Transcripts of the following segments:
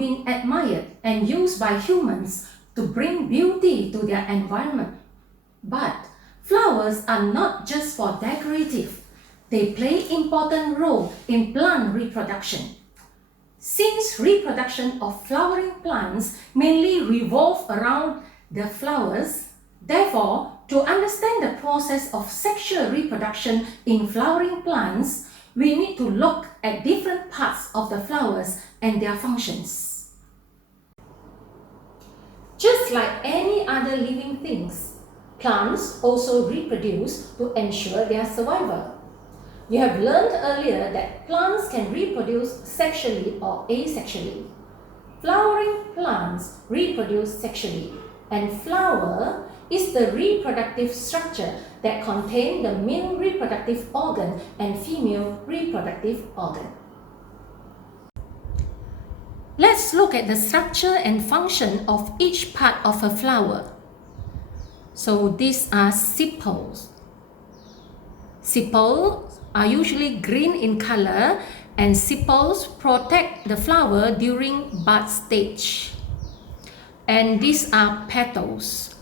been admired and used by humans to bring beauty to their environment. But flowers are not just for decorative. They play important role in plant reproduction. Since reproduction of flowering plants mainly revolve around the flowers, therefore, to understand the process of sexual reproduction in flowering plants, we need to look at different parts of the flowers and their functions. Just like any other living things, plants also reproduce to ensure their survival. You have learned earlier that plants can reproduce sexually or asexually. Flowering plants reproduce sexually, and flower is the reproductive structure that contains the male reproductive organ and female reproductive organ. Let's look at the structure and function of each part of a flower. So these are sepals. Sepals are usually green in color, and sepals protect the flower during bud stage. And these are petals.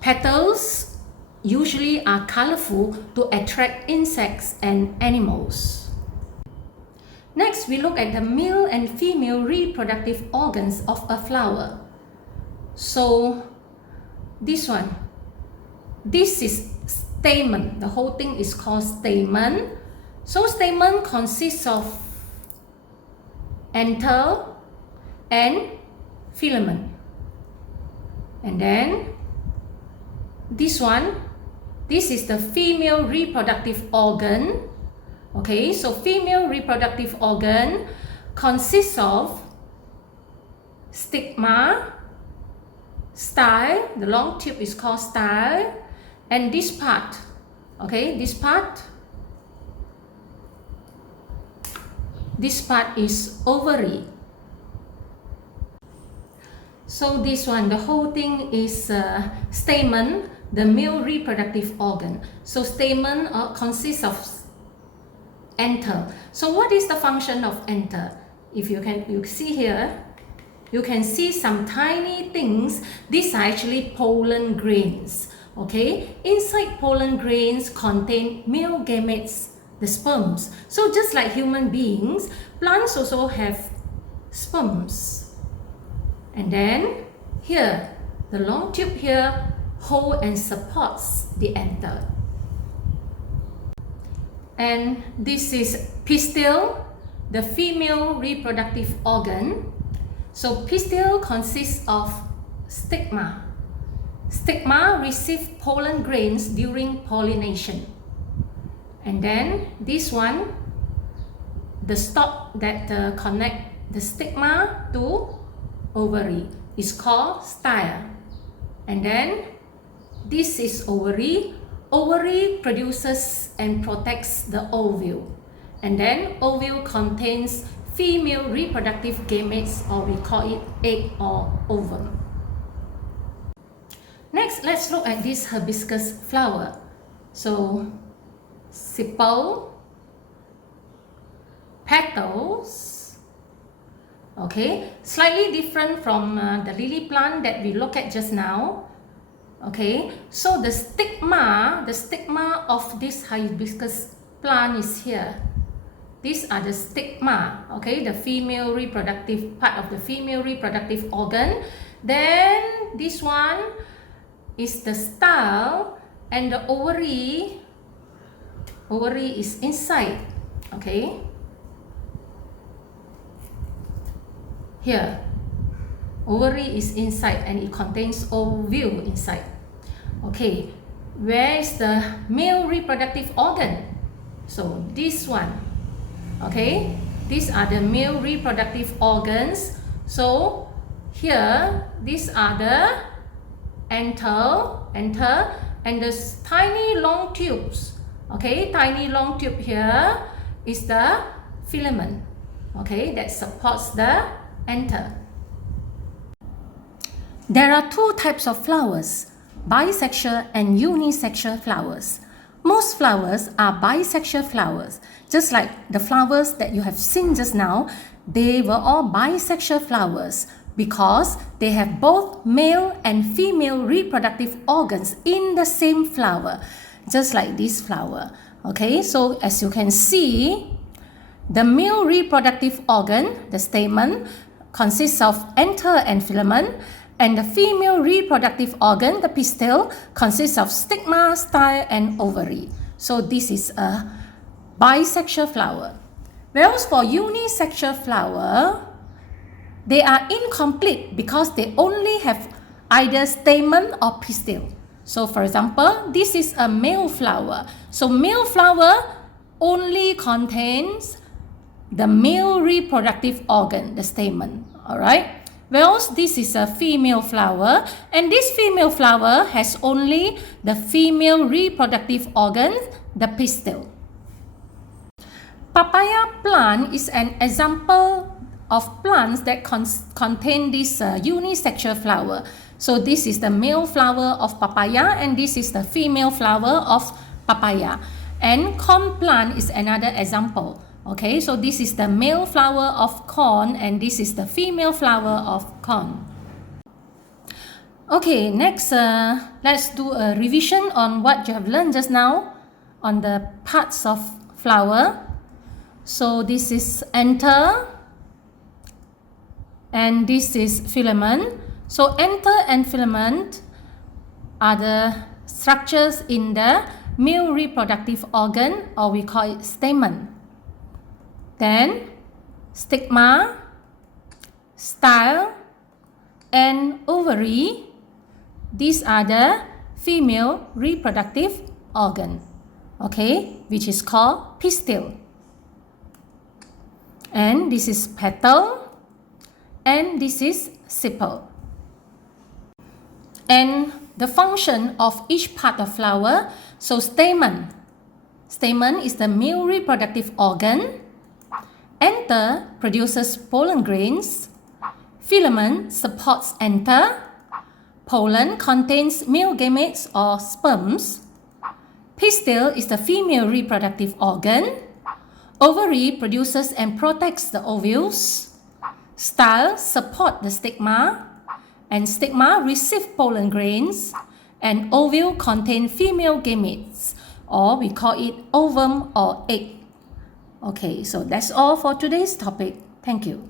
Petals usually are colorful to attract insects and animals. Next, we look at the male and female reproductive organs of a flower. So this one, this is stamen. The whole thing is called stamen. So stamen consists of anther and filament. And then this one, this is the female reproductive organ. Okay, so female reproductive organ consists of stigma, style, the long tube is called style, and this part, okay, this part is ovary. So this one, the whole thing is stamen, the male reproductive organ. So stamen consists of anther. So what is the function of anther? If you see here, you can see some tiny things. These are actually pollen grains. Okay, inside pollen grains contain male gametes, the sperms. So just like human beings, plants also have sperms. And then here, the long tube here holds and supports the anther. And this is pistil, the female reproductive organ. So pistil consists of stigma. Stigma receive pollen grains during pollination. And then this one, the stalk that connect the stigma to ovary is called style. And then this is ovary. Ovary produces and protects the ovule. And then ovule contains female reproductive gametes, or we call it egg or ovum. Next, let's look at this hibiscus flower. So sepal, petals, okay, slightly different from the lily plant that we looked at just now. Okay, so the stigma of this hibiscus plant is here. These are the stigma, okay, the female reproductive part of the female reproductive organ. Then this one is the style, and the ovary is inside. Okay, here ovary is inside and it contains ovule inside. Okay, where is the male reproductive organ? So this one. Okay, these are the male reproductive organs. So here, these are the anther, and the tiny long tubes. Okay, tiny long tube here is the filament. Okay, that supports the anther. There are two types of flowers, bisexual and unisexual flowers. most flowers are bisexual flowers. Just like the flowers that you have seen just now, they were all bisexual flowers because they have both male and female reproductive organs in the same flower, just like this flower. Okay, so as you can see, the male reproductive organ, the stamen, consists of anther and filament, and the female reproductive organ, the pistil, consists of stigma, style, and ovary. So this is a bisexual flower. Whereas for unisexual flower, they are incomplete because they only have either stamen or pistil. So for example, this is a male flower. So male flower only contains the male reproductive organ, the stamen. Alright? Whereas this is a female flower, and this female flower has only the female reproductive organ, the pistil. Papaya plant is an example of plants that contain this unisexual flower. So this is the male flower of papaya, and this is the female flower of papaya. And corn plant is another example. Okay, so this is the male flower of corn, and this is the female flower of corn. Okay, next let's do a revision on what you have learned just now on the parts of flower. So this is anther, and this is filament. So anther and filament are the structures in the male reproductive organ, or we call it stamen. Then stigma, style, and ovary, these are the female reproductive organ, okay, which is called pistil. And this is petal, and this is sepal. And the function of each part of flower. So stamen is the male reproductive organ. Anther produces pollen grains. Filament supports anther. Pollen contains male gametes or sperms. Pistil is the female reproductive organ. Ovary produces and protects the ovules. Style support the stigma. And stigma receive pollen grains. And ovule contain female gametes, or we call it ovum or egg. Okay, so that's all for today's topic. Thank you.